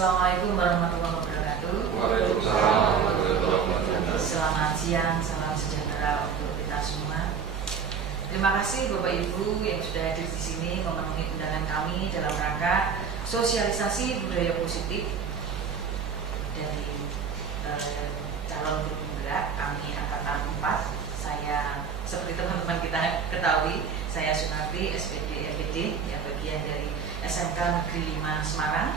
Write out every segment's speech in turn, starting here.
Assalamualaikum warahmatullahi wabarakatuh. Waalaikumsalam warahmatullahi wabarakatuh. Selamat siang, salam sejahtera untuk kita semua. Terima kasih Bapak Ibu yang sudah hadir di sini memenuhi undangan kami dalam rangka sosialisasi budaya positif dari calon guru penggerak kami angkatan 4. Saya seperti teman-teman kita ketahui, saya Sunarti SPD FPD yang bagian dari SMK Negeri 5 Semarang.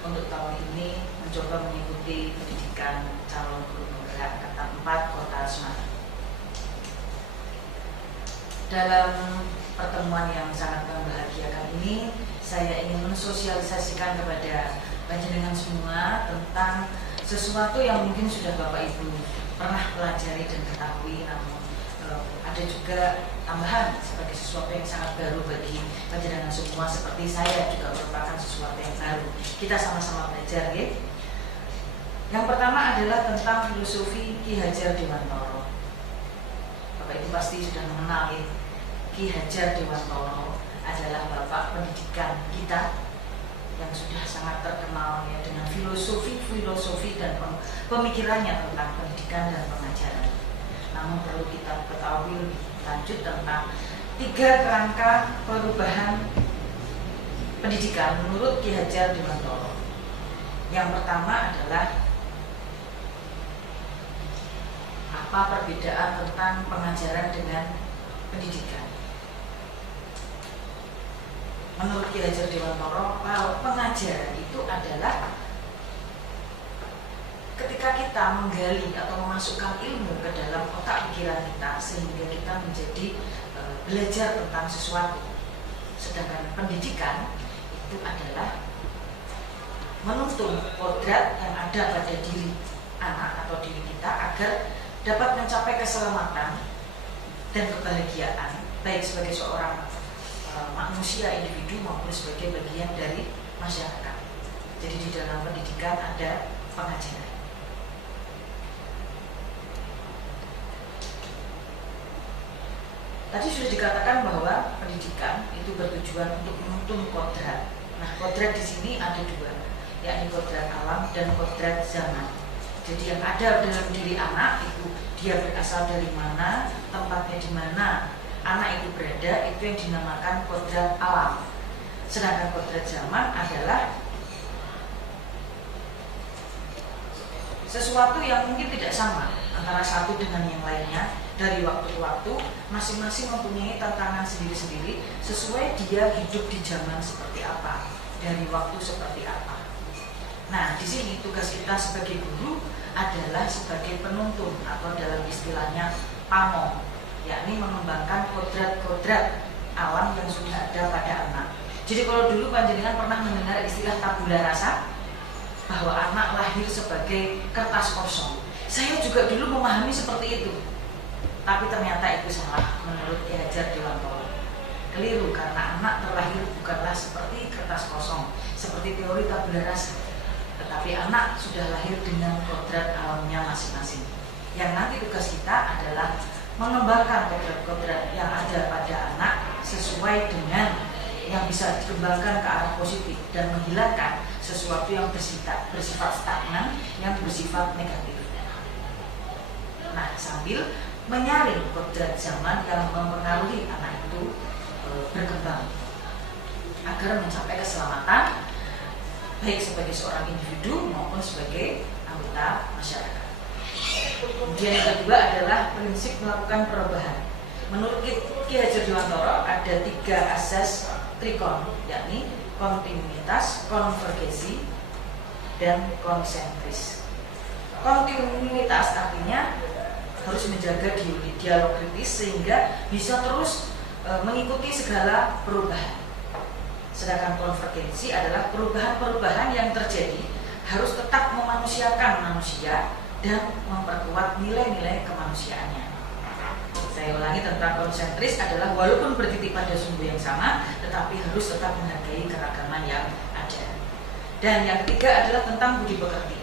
Untuk tahun ini mencoba mengikuti pendidikan calon guru penggerak angkatan 4 Kota Semarang. Dalam pertemuan yang sangat membahagiakan ini, saya ingin mensosialisasikan kepada panjenengan semua tentang sesuatu yang mungkin sudah Bapak Ibu pernah pelajari dan ketahui, namun ada juga tambahan sebagai sesuatu yang sangat baru bagi panjenengan semua, seperti saya juga merupakan sesuatu yang baru. Kita sama-sama belajar, ya. Yang pertama adalah tentang filosofi Ki Hajar Dewantara. Bapak Ibu pasti sudah mengenal, ya. Ki Hajar Dewantara adalah bapak pendidikan kita yang sudah sangat terkenal, ya, dengan filosofi dan pemikirannya tentang pendidikan dan pengajaran. Namun perlu kita ketahui lebih lanjut tentang 3 kerangka perubahan pendidikan menurut Ki Hajar Dewantara. Yang pertama adalah apa perbedaan tentang pengajaran dengan pendidikan. Menurut Ki Hajar Dewantara, pengajaran itu adalah ketika kita menggali atau memasukkan ilmu ke dalam otak pikiran kita sehingga kita menjadi belajar tentang sesuatu. Sedangkan pendidikan itu adalah menuntun kodrat yang ada pada diri anak atau diri kita agar dapat mencapai keselamatan dan kebahagiaan baik sebagai seorang manusia individu maupun sebagai bagian dari masyarakat. Jadi di dalam pendidikan ada pengajaran. Tadi sudah dikatakan bahwa pendidikan itu bertujuan untuk menuntun kodrat. Nah, kodrat di sini ada 2, yakni kodrat alam dan kodrat zaman. Jadi yang ada dalam diri anak itu dia berasal dari mana, tempatnya di mana anak itu berada, itu yang dinamakan kodrat alam. Sedangkan kodrat zaman adalah sesuatu yang mungkin tidak sama antara satu dengan yang lainnya. Dari waktu ke waktu, masing-masing mempunyai tantangan sendiri-sendiri sesuai dia hidup di zaman seperti apa, dari waktu seperti apa. Nah, di sini tugas kita sebagai guru adalah sebagai penuntun atau dalam istilahnya pamong, yakni mengembangkan kodrat-kodrat alam yang sudah ada pada anak. Jadi kalau dulu panjenengan pernah mendengar istilah tabula rasa, bahwa anak lahir sebagai kertas kosong. Saya juga dulu memahami seperti itu. Tapi ternyata itu salah menurut Ki Hajar Dewantara. Keliru, karena anak terlahir bukanlah seperti kertas kosong, seperti teori tabula rasa. Tetapi anak sudah lahir dengan kodrat alamnya masing-masing. Yang nanti tugas kita adalah mengembangkan kodrat-kodrat yang ada pada anak sesuai dengan yang bisa dikembangkan ke arah positif dan menghilangkan sesuatu yang bersifat stagnan, yang bersifat negatif. Nah, sambil menyaring kodrat zaman yang mempengaruhi anak itu berkembang agar mencapai keselamatan baik sebagai seorang individu maupun sebagai anggota masyarakat. Kemudian yang kedua adalah prinsip melakukan perubahan. Menurut Ki Hajar Dewantara ada 3 asas trikon, yakni kontinuitas, konvergensi, dan konsentris. Kontinuitas artinya harus menjaga dialog kritis sehingga bisa terus mengikuti segala perubahan. Sedangkan konvergensi adalah perubahan-perubahan yang terjadi harus tetap memanusiakan manusia dan memperkuat nilai-nilai kemanusiaannya. Saya ulangi, tentang konsentris adalah walaupun bertitik pada sumber yang sama, tetapi harus tetap menghargai keragaman yang ada. Dan yang ketiga adalah tentang budi pekerti.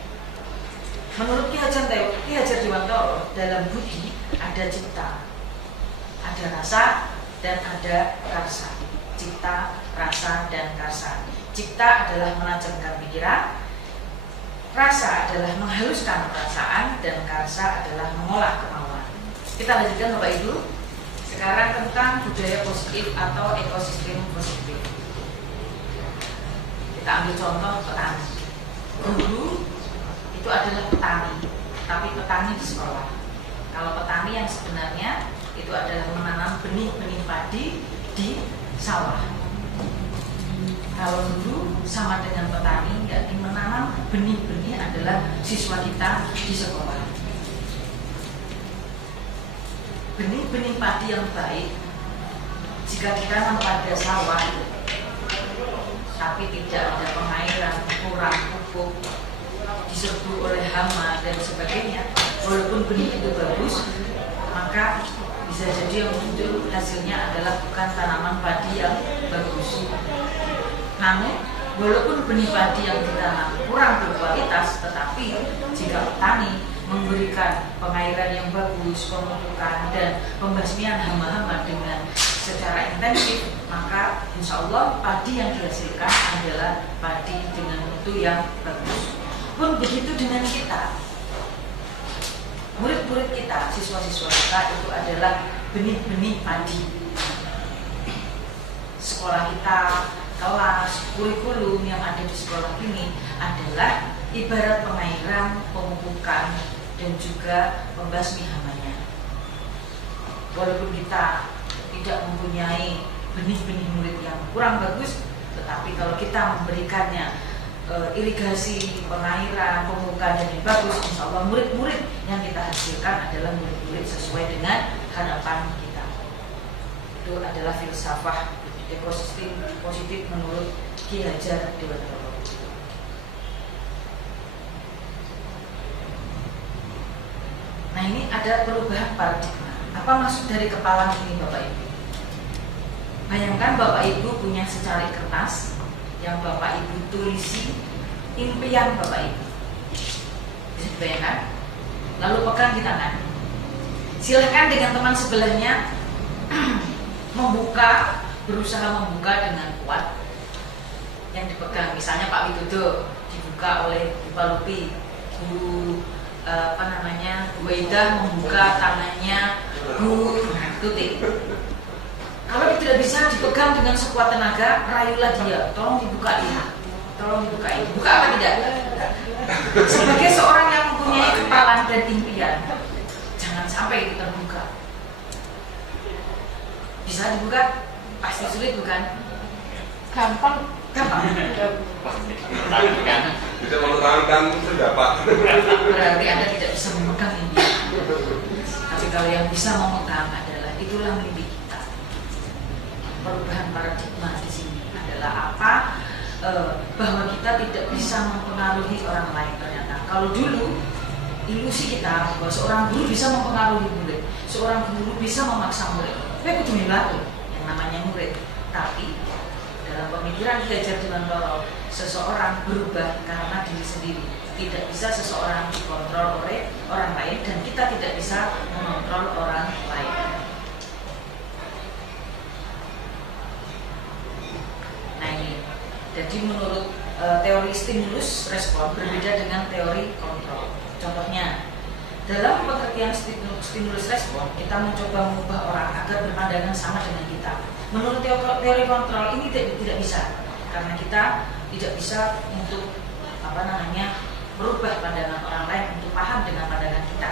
Menurut Ki Hajar Dewantara, dalam budi ada cipta, ada rasa, dan ada karsa. Cipta, rasa, dan karsa. Cipta adalah menajamkan pikiran, rasa adalah menghaluskan perasaan dan karsa adalah mengolah kemauan. Kita lanjutkan Bapak Ibu. Sekarang tentang budaya positif atau ekosistem positif. Kita ambil contoh petani. Guru itu adalah petani, tapi petani di sekolah. Kalau petani yang sebenarnya itu adalah menanam benih-benih padi di sawah. Kalau guru sama dengan petani, yakni menanam benih-benih adalah siswa kita di sekolah. Benih-benih padi yang baik, jika kita nanam pada sawah, tapi tidak ada pengairan, kurang pupuk, diserbu oleh hama dan sebagainya, walaupun benih itu bagus, maka bisa jadi yang muncul hasilnya adalah bukan tanaman padi yang bagus. Namun, walaupun benih padi yang ditanam kurang berkualitas, tetapi jika petani memberikan pengairan yang bagus, pemupukan dan pembasmian hama-hama dengan secara intensif, maka insya Allah padi yang dihasilkan adalah padi dengan mutu yang bagus. Pun begitu dengan kita, murid-murid kita, siswa-siswa kita itu adalah benih-benih padi. Sekolah kita, kelas, kurikulum yang ada di sekolah ini adalah ibarat pengairan, pemupukan, dan juga pembasmi hamanya. Walaupun kita tidak mempunyai benih-benih murid yang kurang bagus, tetapi kalau kita memberikannya irigasi, pengairan, pemupukan dan yang bagus, insya Allah murid-murid yang kita hasilkan adalah murid-murid sesuai dengan harapan kita. Itu adalah filsafah ekosistem positif menurut Ki Hajar Dewantara. Nah, ini ada perubahan paradigma. Apa maksud dari kepala ini Bapak Ibu? Bayangkan Bapak Ibu punya secari kertas yang Bapak Ibu tulisi impian Bapak Ibu. Bisa dibayangkan? Lalu pegang di tangan. Silahkan dengan teman sebelahnya berusaha membuka dengan kuat yang dipegang. Misalnya Pak Widodo dibuka oleh Bu Palupi, Bu Bu Ida membuka tangannya Bu Tuti. Kalau tidak bisa dipegang dengan sekuat tenaga, rayulah dia, tolong dibukain, buka apa tidak? Sebagai seorang yang mempunyai kepalan dan impian, jangan sampai itu terbuka. Bisa dibuka? Pasti sulit bukan? Gampang. Bisa mempertahankan pendapat. Berarti Anda tidak bisa memegang ini. Tapi kalau yang bisa memegang adalah itulah mimpi kita. Perubahan paradigma di sini adalah apa? Bahwa kita tidak bisa mempengaruhi orang lain ternyata. Kalau dulu ilusi kita bahwa seorang guru bisa mempengaruhi murid, seorang guru bisa memaksa murid. Tapi itu yang namanya murid. Tapi dalam pemikiran Ki Hajar Dewantara, seseorang berubah karena diri sendiri. Tidak bisa seseorang dikontrol oleh orang lain dan kita tidak bisa mengontrol orang lain. Nah ini, jadi menurut teori stimulus respon berbeda dengan teori kontrol. Contohnya, dalam pengertian stimulus respon, kita mencoba mengubah orang agar berpandangan sama dengan kita. Menurut teori kontrol ini tidak bisa, karena kita tidak bisa untuk merubah pandangan orang lain untuk paham dengan pandangan kita.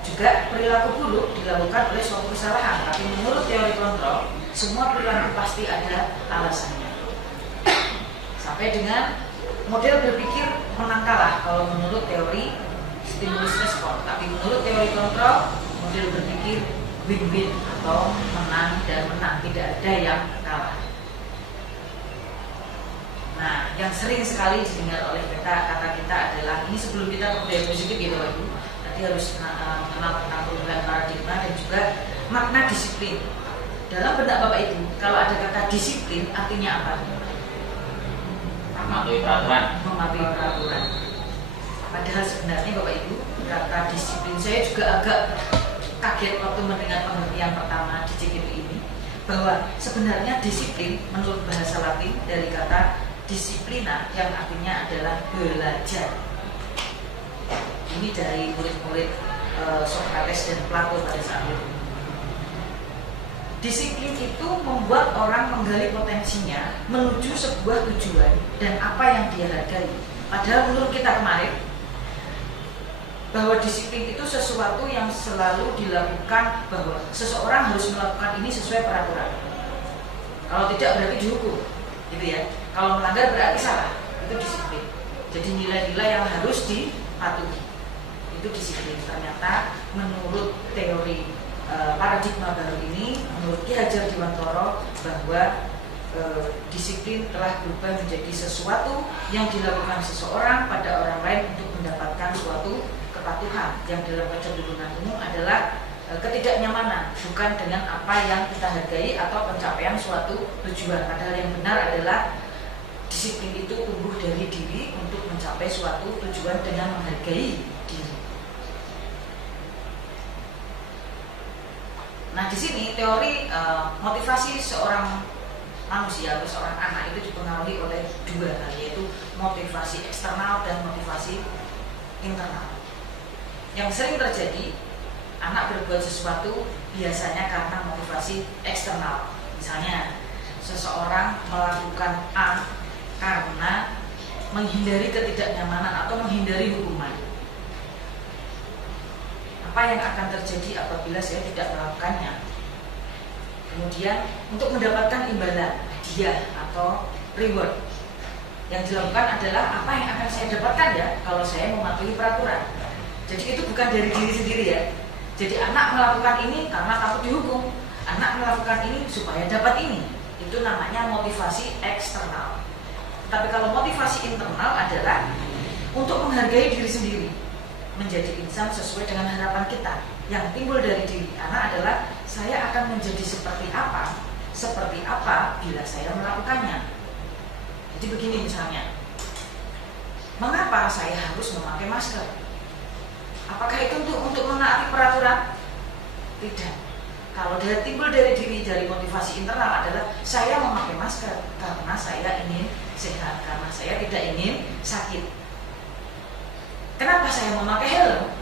Juga perilaku buruk dilakukan oleh suatu kesalahan, tapi menurut teori kontrol, semua perilaku pasti ada alasannya. Sampai dengan model berpikir menang kalah kalau menurut teori stimulus respon, tapi menurut teori kontrol, model berpikir win-win atau menang dan menang, tidak ada yang kalah. Nah, yang sering sekali didengar oleh kata kita adalah ini sebelum kita ke budaya positif gitu Ibu. Nanti harus mengenal tentang perubahan paradigma dan juga makna disiplin. Dalam benak Bapak Ibu, kalau ada kata disiplin artinya apa? Mematuhi peraturan. Mematuhi peraturan. Padahal sebenarnya Bapak Ibu, kata disiplin saya juga agak kaget waktu mendengar pengertian pertama di CGP ini, bahwa sebenarnya disiplin menurut bahasa Latin dari kata disiplina yang artinya adalah belajar. Ini dari murid-murid Sokrates dan Plato pada saat itu. Disiplin itu membuat orang menggali potensinya menuju sebuah tujuan dan apa yang dia hargai. Padahal menurut kita kemarin bahwa disiplin itu sesuatu yang selalu dilakukan, bahwa seseorang harus melakukan ini sesuai peraturan. Kalau tidak berarti dihukum, gitu ya. Kalau melanggar berarti salah, itu disiplin. Jadi nilai-nilai yang harus dipatuhi, itu disiplin. Ternyata menurut teori paradigma baru ini, menurut Ki Hajar Dewantara, bahwa disiplin telah berubah menjadi sesuatu yang dilakukan seseorang pada orang lain untuk mendapatkan suatu kepatuhan, yang dalam kecenderungan umum adalah ketidaknyamanan, bukan dengan apa yang kita hargai atau pencapaian suatu tujuan. Padahal yang benar adalah disiplin itu tumbuh dari diri untuk mencapai suatu tujuan dengan menghargai diri. Nah, di sini teori motivasi seorang manusia atau seorang anak itu dipengaruhi oleh dua hal, yaitu motivasi eksternal dan motivasi internal. Yang sering terjadi, anak berbuat sesuatu biasanya karena motivasi eksternal. Misalnya, seseorang melakukan A karena menghindari ketidaknyamanan atau menghindari hukuman. Apa yang akan terjadi apabila saya tidak melakukannya? Kemudian untuk mendapatkan imbalan, hadiah atau reward, yang dilakukan adalah apa yang akan saya dapatkan ya kalau saya mematuhi peraturan. Jadi itu bukan dari diri sendiri ya. Jadi anak melakukan ini karena takut dihukum, anak melakukan ini supaya dapat ini. Itu namanya motivasi eksternal. Tapi kalau motivasi internal adalah untuk menghargai diri sendiri, menjadi insan sesuai dengan harapan kita. Yang timbul dari diri anak adalah saya akan menjadi seperti apa bila saya melakukannya. Jadi begini misalnya, mengapa saya harus memakai masker? Apakah itu untuk menaati peraturan? Tidak. Kalau dia timbul dari diri, dari motivasi internal adalah saya memakai masker karena saya ingin sehat, karena saya tidak ingin sakit. Kenapa saya memakai helm?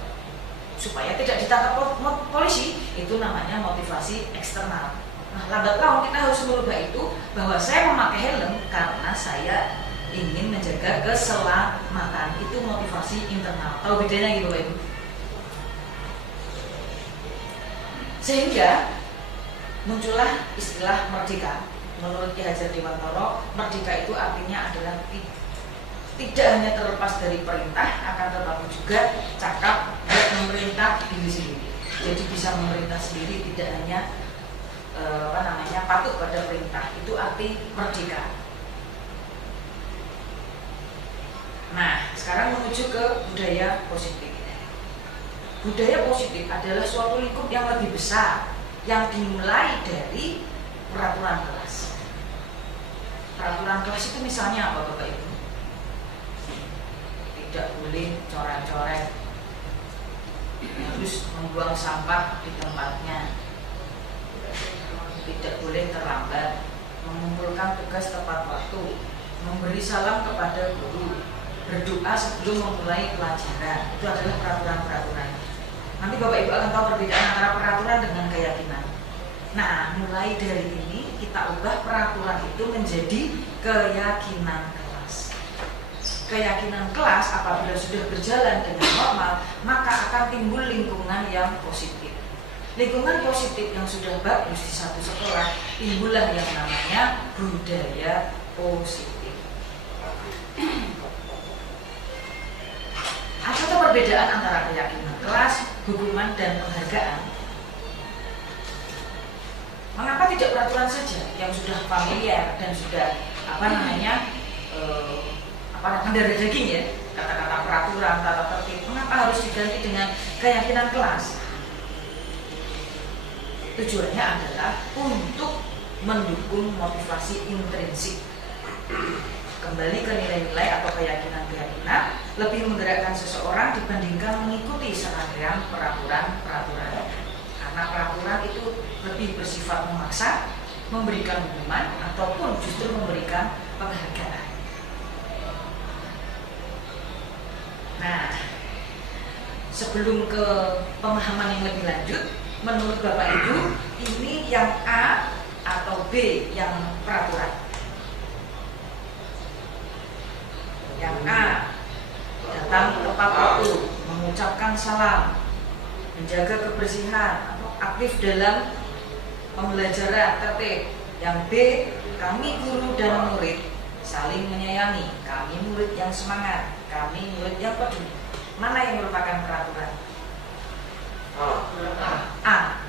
Supaya tidak ditangkap polisi. Itu namanya motivasi eksternal. Nah, lambat laun kita harus merubah itu, bahwa saya memakai helm karena saya ingin menjaga keselamatan. Itu motivasi internal. Tahu bedanya gitu Pak Ibu? Sehingga muncullah istilah merdeka. Menurut Ki Hajar Dewantara, merdeka itu artinya adalah tidak hanya terlepas dari perintah, akan tetapi juga cakap dan memerintah diri sendiri. Jadi bisa memerintah sendiri, tidak hanya patuh pada perintah. Itu arti merdeka. Nah, sekarang menuju ke budaya positif. Budaya positif adalah suatu lingkup yang lebih besar, yang dimulai dari peraturan kelas. Peraturan kelas itu misalnya apa Bapak Ibu? Tidak boleh coret-coret, harus membuang sampah di tempatnya, tidak boleh terlambat, mengumpulkan tugas tepat waktu, memberi salam kepada guru, berdoa sebelum memulai pelajaran. Itu adalah peraturan-peraturan. Nanti Bapak Ibu akan tahu perbedaan antara peraturan dengan keyakinan. Nah, mulai dari ini kita ubah peraturan itu menjadi keyakinan kelas. Keyakinan kelas apabila sudah berjalan dengan normal, maka akan timbul lingkungan yang positif. Lingkungan positif yang sudah bagus di satu sekolah, timbullah yang namanya budaya positif. Ada perbedaan antara keyakinan kelas, hukuman, dan penghargaan? Mengapa tidak peraturan saja yang sudah familiar dan sudah mendarah daging ya, kata-kata peraturan, tata tertib? Mengapa harus diganti dengan keyakinan kelas? Tujuannya adalah untuk mendukung motivasi intrinsik. Kembali ke nilai-nilai atau keyakinan-keyakinan, lebih menggerakkan seseorang dibandingkan mengikuti serangkaian peraturan-peraturan. Karena peraturan itu lebih bersifat memaksa, memberikan hukuman, ataupun justru memberikan penghargaan. Nah, sebelum ke pemahaman yang lebih lanjut, menurut Bapak Ibu, ini yang A atau B yang peraturan? Yang A, datang tepat waktu, mengucapkan salam, menjaga kebersihan, aktif dalam pembelajaran, tertib. Yang B, kami guru dan murid saling menyayangi, kami murid yang semangat, kami murid yang peduli. Mana yang merupakan peraturan? A.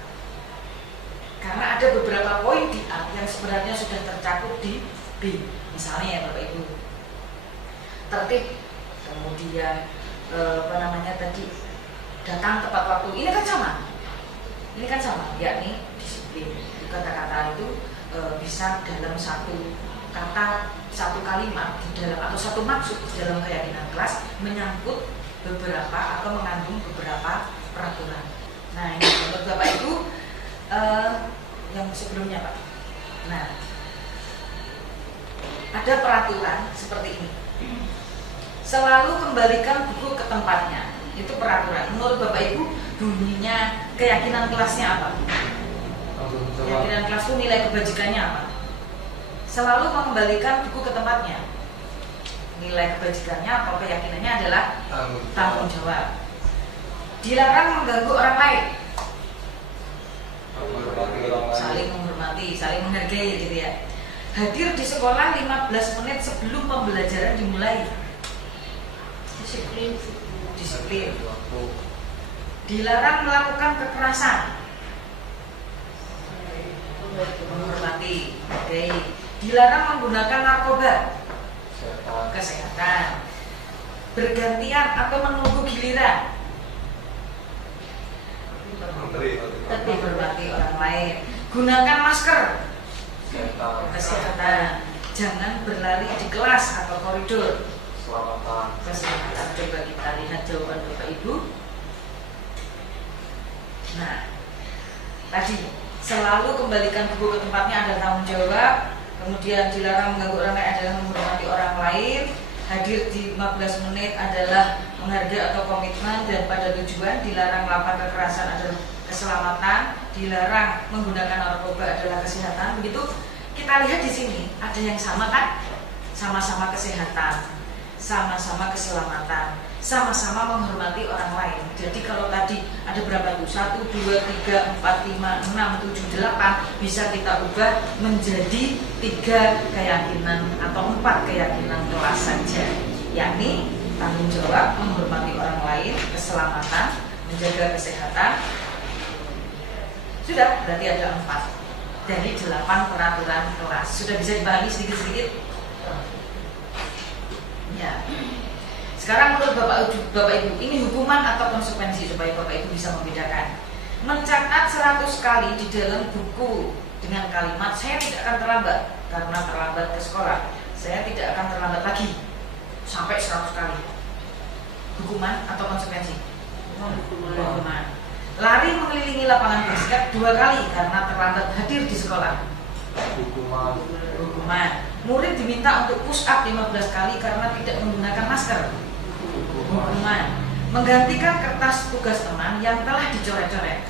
Karena ada beberapa poin di A yang sebenarnya sudah tercakup di B. Misalnya ya Bapak Ibu, tertib, kemudian tadi datang tepat waktu. Ini kan sama, yakni disiplin. Kata-kata itu bisa dalam satu kata, satu kalimat di dalam atau satu maksud di dalam keyakinan kelas menyangkut beberapa atau mengandung beberapa peraturan. Nah, ini menurut Bapak Ibu yang sebelumnya Pak. Nah, ada peraturan seperti ini. Selalu kembalikan buku ke tempatnya. Itu peraturan. Menurut Bapak Ibu, bunyinya keyakinan kelasnya apa? Keyakinan kelas itu nilai kebajikannya apa? Selalu mengembalikan buku ke tempatnya. Nilai kebajikannya atau keyakinannya adalah tanggung jawab. Dilarang mengganggu orang lain. Saling menghormati, saling menghargai gitu ya. Hadir di sekolah 15 menit sebelum pembelajaran dimulai. Disiplin. Dilarang melakukan kekerasan. Menghormati, menghargai. Dilarang menggunakan narkoba. Kesehatan. Bergantian atau menunggu giliran. Menghormati orang lain. Gunakan masker. Kesehatan. Jangan berlari di kelas atau koridor. Kesehatan. Coba kita lihat jawaban Bapak Ibu. Nah, tadi selalu kembalikan buku ke tempatnya ada tanggung jawab. Kemudian dilarang mengganggu orang lain adalah menghormati orang lain. Hadir di 15 menit adalah menghargai atau komitmen dan pada tujuan. Dilarang melakukan kekerasan adalah keselamatan. Dilarang menggunakan narkoba adalah kesehatan. Begitu kita lihat di sini ada yang sama kan? Sama-sama kesehatan, sama-sama keselamatan, sama-sama menghormati orang lain. Jadi kalau tadi ada berapa tuh? 1, 2, 3, 4, 5, 6, 7, 8 bisa kita ubah menjadi 3 keyakinan atau 4 keyakinan kelas saja, yakni tanggung jawab, menghormati orang lain, keselamatan, menjaga kesehatan. Sudah, berarti ada 4 dari 8 peraturan kelas. Sudah bisa dipahami sedikit-sedikit? Ya. Sekarang menurut Bapak Ibu, ini hukuman atau konsekuensi supaya Bapak Ibu bisa membedakan. Mencatat 100 kali di dalam buku dengan kalimat saya tidak akan terlambat karena terlambat ke sekolah. Saya tidak akan terlambat lagi sampai 100 kali. Hukuman atau konsekuensi? Hukuman. Lari mengelilingi lapangan basket 2 kali karena terlambat hadir di sekolah. Hukuman. Murid diminta untuk push up 15 kali karena tidak menggunakan masker. Hukuman. Menggantikan kertas tugas teman yang telah dicoret-coret.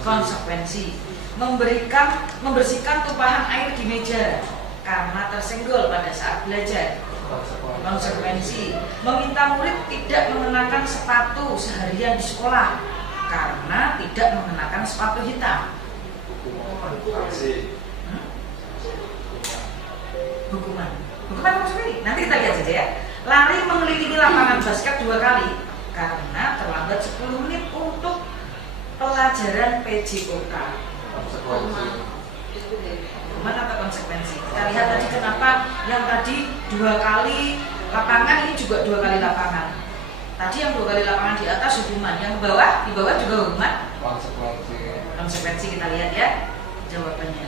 Konsekuensi. Membersihkan tumpahan air di meja karena tersenggol pada saat belajar. Konsekuensi. Meminta murid tidak mengenakan sepatu seharian di sekolah karena tidak mengenakan sepatu hitam. Hukuman konsekuensi. Nanti kita lihat saja ya. Lari mengelilingi lapangan basket 2 kali karena terlambat 10 menit untuk pelajaran PJOK. Hukuman atau konsekuensi? Kita lihat tadi kenapa yang tadi 2 kali lapangan, ini juga 2 kali lapangan. Tadi yang 2 kali lapangan di atas hukuman, yang di bawah juga hukuman. Konsekuensi kita lihat ya jawabannya.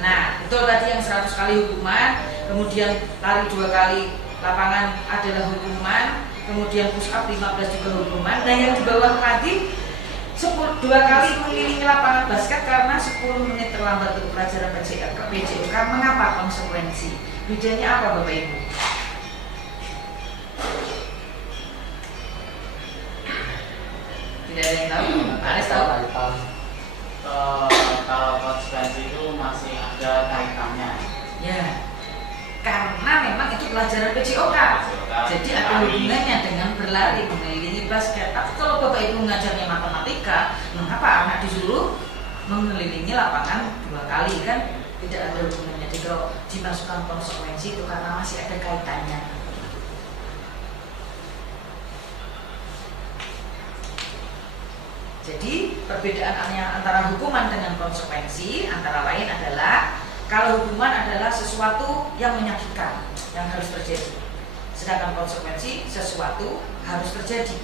Nah, itu tadi yang 100 kali hukuman, kemudian lari 2 kali lapangan adalah hukuman, kemudian push up 15 juga hukuman. Nah, yang di bawah tadi 2 kali mengelilingi lapangan basket karena 10 menit terlambat untuk pelajaran PJOK. Mengapa konsekuensi? Bedanya apa Bapak Ibu? Tidak ada yang tahu. Pak Aris tahu? Kalau konsekuensi itu masih ada kaitannya. Ya, karena memang itu pelajaran PJOK. Jadi ada hubungannya dengan berlari mengelilingi basket. Tapi kalau Bapak Ibu mengajarnya matematika, mengapa anak disuruh mengelilingi lapangan 2 kali kan? Tidak ada hubungannya. Jadi kalau dimasukkan konsekuensi itu karena masih ada kaitannya. Jadi perbedaannya antara hukuman dengan konsekuensi antara lain adalah kalau hukuman adalah sesuatu yang menyakitkan yang harus terjadi, sedangkan konsekuensi sesuatu harus terjadi.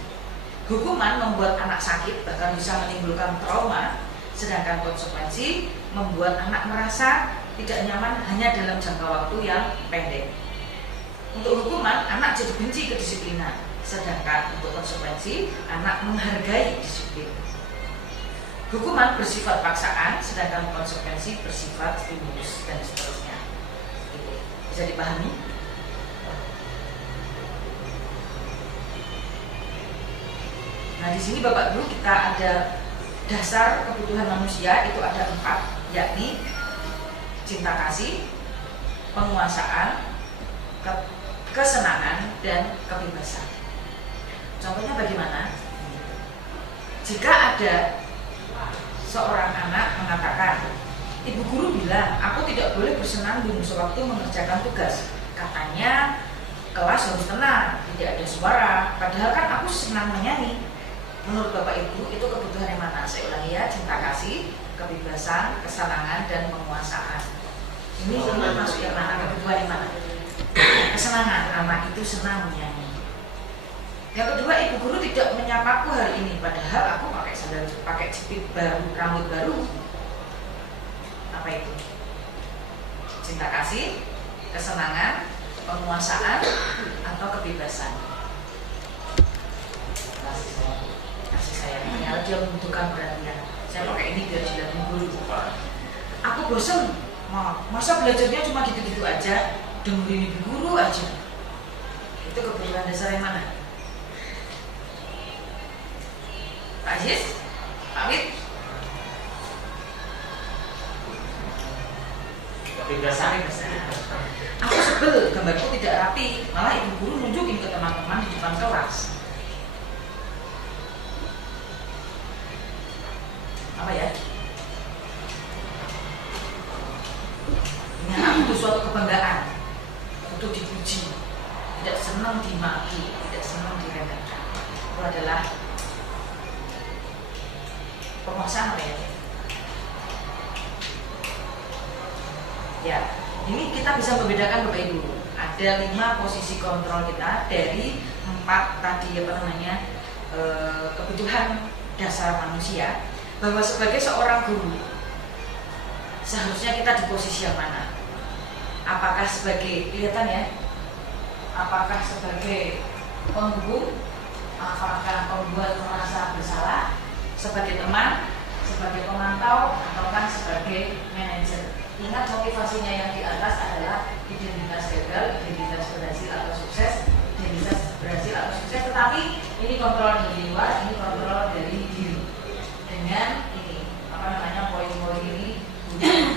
Hukuman membuat anak sakit bahkan bisa menimbulkan trauma, sedangkan konsekuensi membuat anak merasa tidak nyaman hanya dalam jangka waktu yang pendek. Untuk hukuman anak jadi benci kedisiplinan, sedangkan untuk konsekuensi anak menghargai disiplin. Hukuman bersifat paksaan, sedangkan konsekuensi bersifat stimulus dan seterusnya. Gitu. Bisa dipahami? Nah, di sini Bapak Ibu kita ada dasar kebutuhan manusia itu ada 4, yakni cinta kasih, penguasaan, kesenangan, dan kebebasan. Contohnya bagaimana? Jika ada seorang anak mengatakan, ibu guru bilang aku tidak boleh bersenandung sewaktu mengerjakan tugas. Katanya kelas harus tenang, tidak ada suara. Padahal kan aku senang menyanyi. Menurut Bapak Ibu itu kebutuhan yang mana? Saya ulangi ya, cinta kasih, kebebasan, kesenangan, dan penguasaan. Ini masuk yang mana? Kebutuhan yang mana? Kesenangan, anak itu senang menyanyi. Yang kedua, ibu guru tidak menyapaku hari ini, padahal aku pakai sandal, pakai jepit baru, rambut baru. Apa itu? Cinta kasih, kesenangan, penguasaan, atau kebebasan? Kasih sayang. Ternyata dia membutuhkan perhatian. Saya pakai ini biar dilihatin guru. Aku bosan, masa belajarnya cuma gitu-gitu aja, dengerin ibu guru aja. Itu kebutuhan dasar yang mana? Pak Aziz, Pak Wid, Kebebasan. aku sebel gambarku tidak rapi, malah ibu guru nunjukin ke teman-teman di depan kelas. Apa ya? Ini anak butuh suatu kebanggaan, butuh dipuji, tidak senang dimaki, tidak senang diremehkan. Itu adalah penguasaan apa ya? Ya, ini kita bisa membedakan Bapak Ibu. Ada 5 posisi kontrol kita dari 4 tadi kebutuhan dasar manusia. Bahwa sebagai seorang guru seharusnya kita di posisi yang mana? Apakah sebagai kelihatan ya? Apakah sebagai penghukum? Apakah membuat merasa bersalah? Sebagai teman, sebagai pemantau, ataukah sebagai manajer? Ingat motivasinya yang di atas adalah identitas gagal, identitas berhasil atau sukses, identitas berhasil atau sukses. Tetapi ini kontrol dari luar, ini kontrol dari diri. Dengan ini, poin-poin ini,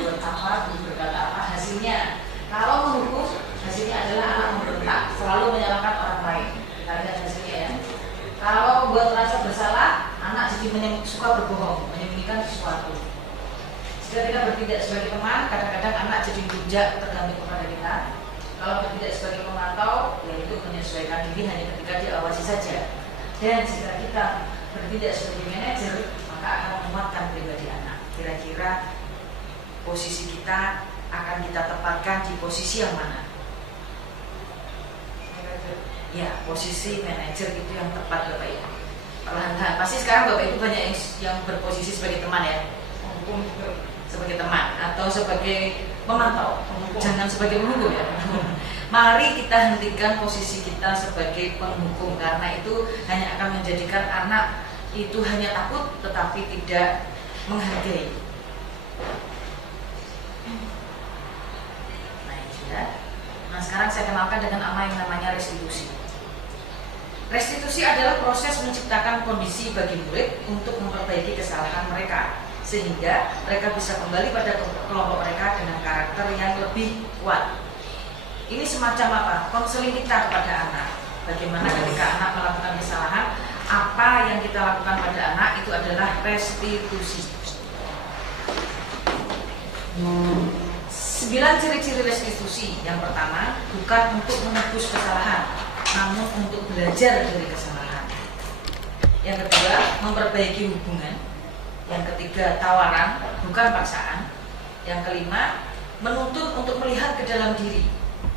buat apa, berkata apa, hasilnya. Kalau menghukum, hasilnya adalah anak memberontak, selalu menyalahkan orang lain. Kita lihat hasilnya ya. Kalau buat merasa bersalah, anak jadi suka berbohong, menyembunyikan sesuatu. Jika kita bertindak sebagai teman, kadang-kadang anak jadi bijak tergantung kepada kita. Kalau bertindak sebagai pemantau, yaitu menyesuaikan diri hanya ketika diawasi saja. Dan jika kita bertindak sebagai manajer, maka akan menguatkan pribadi anak. Kira-kira posisi kita akan kita tempatkan di posisi yang mana? Ya, posisi manajer itu yang tepat Bapak Ibu. Perlahan-lahan, pasti sekarang Bapak Ibu banyak yang berposisi sebagai teman ya, sebagai teman atau sebagai pemantau, jangan sebagai penghukum ya. Mari kita hentikan posisi kita sebagai penghukum, karena itu hanya akan menjadikan anak itu hanya takut tetapi tidak menghargai. Nah, sudah. Nah, sekarang saya kenalkan dengan nama yang namanya restitusi. Restitusi adalah proses menciptakan kondisi bagi murid untuk memperbaiki kesalahan mereka, sehingga mereka bisa kembali pada kelompok mereka dengan karakter yang lebih kuat. Ini semacam apa? Konseling kita kepada anak. Bagaimana ketika anak melakukan kesalahan, apa yang kita lakukan pada anak itu adalah restitusi. 9 ciri-ciri restitusi. Yang pertama, bukan untuk menebus kesalahan, namun untuk belajar dari kesalahan. Yang kedua, memperbaiki hubungan. Yang ketiga, tawaran, bukan paksaan. Yang kelima, menuntut untuk melihat ke dalam diri.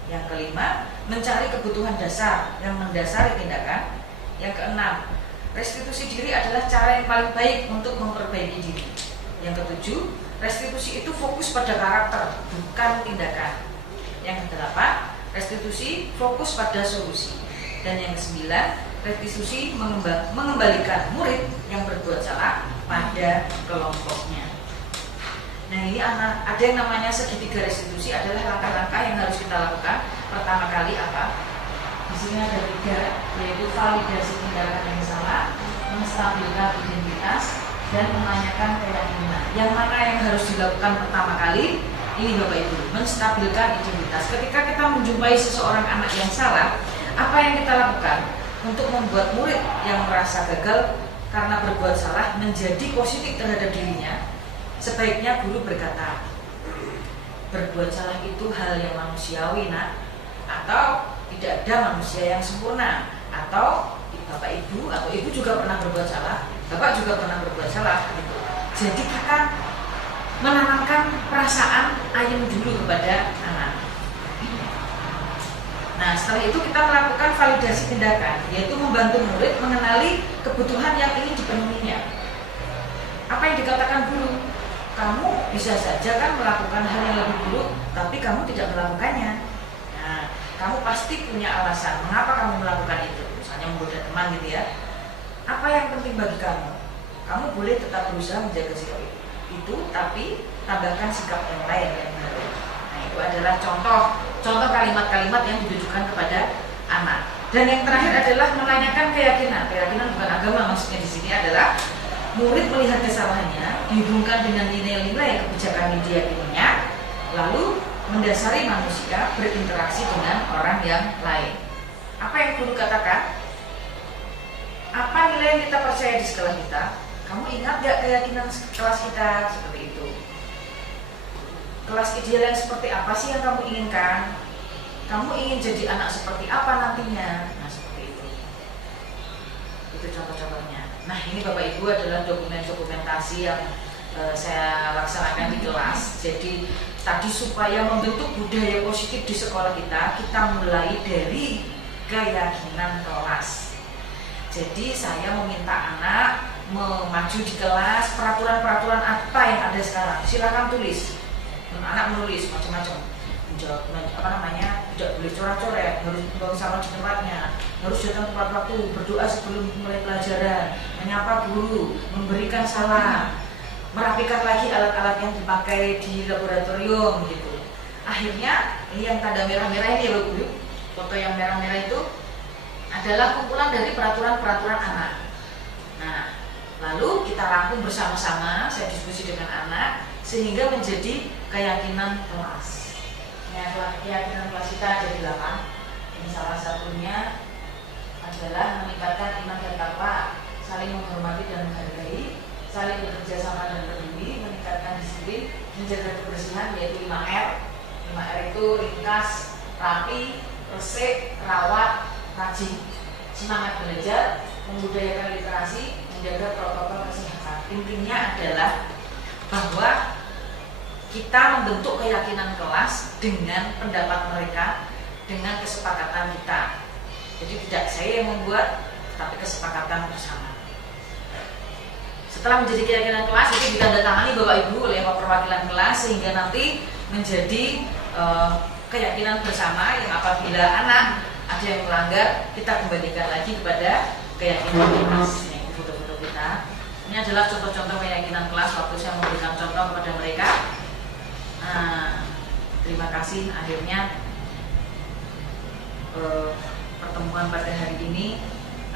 Yang kelima, mencari kebutuhan dasar yang mendasari tindakan. Yang keenam, restitusi diri adalah cara yang paling baik untuk memperbaiki diri. Yang ketujuh, restitusi itu fokus pada karakter, bukan tindakan. Yang kedelapan, restitusi fokus pada solusi. Dan yang kesembilan, restitusi mengembalikan murid yang berbuat salah pada kelompoknya. Nah, ini ada yang namanya segitiga restitusi, adalah langkah-langkah yang harus kita lakukan. Pertama kali apa? Di sini ada 3, yaitu validasi tindakan yang salah, menstabilkan identitas, dan menanyakan keyakinan. Yang mana yang harus dilakukan pertama kali? Ini Bapak Ibu, menstabilkan identitas. Ketika kita menjumpai seseorang anak yang salah, apa yang kita lakukan untuk membuat murid yang merasa gagal karena berbuat salah menjadi positif terhadap dirinya? Sebaiknya guru berkata, berbuat salah itu hal yang manusiawi, nak. Atau tidak ada manusia yang sempurna. Atau Bapak Ibu atau Ibu juga pernah berbuat salah, Bapak juga pernah berbuat salah gitu. Jadi kita menanamkan perasaan ayem dulu kepada anak. Nah, setelah itu kita melakukan validasi tindakan, yaitu membantu murid mengenali kebutuhan yang ingin dipenuhinya. Apa yang dikatakan guru? Kamu bisa saja kan melakukan hal yang lebih buruk, tapi kamu tidak melakukannya. Nah, kamu pasti punya alasan mengapa kamu melakukan itu. Misalnya menggoda teman gitu ya. Apa yang penting bagi kamu? Kamu boleh tetap berusaha menjaga sikap itu, tapi tambahkan sikap yang lain yang baru. Nah, itu adalah contoh kalimat-kalimat yang ditujukan kepada anak. Dan yang terakhir adalah menanyakan keyakinan. Keyakinan bukan agama, maksudnya di sini adalah murid melihat kesalahannya dihubungkan dengan nilai-nilai kebijakan yang diyakininya, lalu mendasari manusia berinteraksi dengan orang yang lain. Apa yang guru katakan? Apa nilai yang kita percaya di sekolah kita? Kamu ingat gak keyakinan kelas kita? Seperti itu. Kelas ideal yang seperti apa sih yang kamu inginkan? Kamu ingin jadi anak seperti apa nantinya? Nah, seperti itu. Itu contoh-contohnya. Nah, ini Bapak Ibu adalah dokumentasi yang saya laksanakan di kelas. Jadi tadi supaya membentuk budaya positif di sekolah kita mulai dari keyakinan kelas. Jadi saya meminta anak maju di kelas, peraturan-peraturan apa yang ada sekarang silakan tulis. Anak menulis macam-macam, tidak boleh coret-coret, harus membawa sama di tempatnya, harus datang tepat waktu, berdoa sebelum mulai pelajaran, menyapa guru, memberikan salam, merapikan lagi alat-alat yang dipakai di laboratorium gitu. Akhirnya ini yang tanda merah-merah ini ya Bu, foto yang merah-merah itu adalah kumpulan dari peraturan-peraturan anak. Nah, lalu kita rangkum bersama-sama, saya diskusi dengan anak sehingga menjadi keyakinan kelas. Keyakinan kelas kita ada 8. Ini salah satunya adalah meningkatkan iman dan takwa, saling menghormati dan menghargai, saling bekerja sama dan peduli, meningkatkan disiplin, menjaga kebersihan, yaitu 5R. 5R itu ringkas, rapi, resik, rawat, rajin, semangat belajar, membudayakan literasi, menjaga protokol kesehatan. Intinya adalah bahwa kita membentuk keyakinan kelas dengan pendapat mereka, dengan kesepakatan kita. Jadi tidak saya yang membuat, tapi kesepakatan bersama. Setelah menjadi keyakinan kelas itu ditandatangani Bapak Ibu oleh perwakilan kelas sehingga nanti menjadi keyakinan bersama yang apabila anak ada yang melanggar kita kembalikan lagi kepada keyakinan kelas. Ini foto-foto kita. Ini adalah contoh-contoh keyakinan kelas waktu saya memberikan contoh kepada mereka. Nah, terima kasih akhirnya pertemuan pada hari ini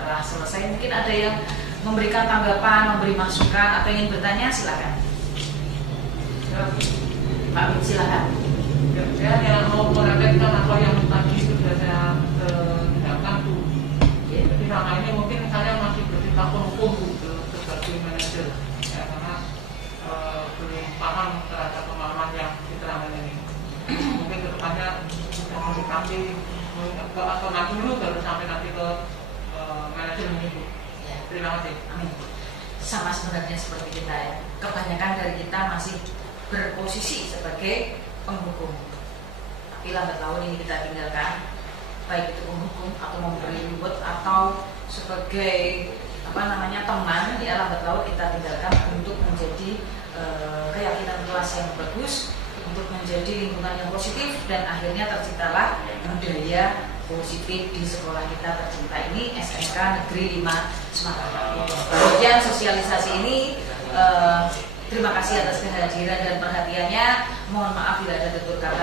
Setelah selesai mungkin ada yang memberikan tanggapan, memberi masukan atau ingin bertanya, silakan. Pak Min, silakan. Ya, saya yang mau merepetkan apa yang tadi sudah saya tindakan tuh. Jadi selama ini mungkin saya masih bersikap hukum sebagai manajer, ya, karena belum paham terhadap pemahaman yang diterangkan ini. Mungkin kedepannya bisa mendekati ke akun dulu baru sampai nanti ke manajer ini. Terima kasih. Amin. Sama sebenarnya seperti kita ya. Kebanyakan dari kita masih berposisi sebagai penghukum. Tapi lambat laun ini kita tinggalkan, baik itu penghukum atau memberi reward atau sebagai teman, ya lambat laun kita tinggalkan untuk menjadi keyakinan kelas yang bagus, untuk menjadi lingkungan yang positif, dan akhirnya terciptalah budaya positif di sekolah kita tercinta ini, SMK Negeri 5 Semarang. Kemudian sosialisasi ini terima kasih atas kehadiran dan perhatiannya. Mohon maaf bila ada tutur kata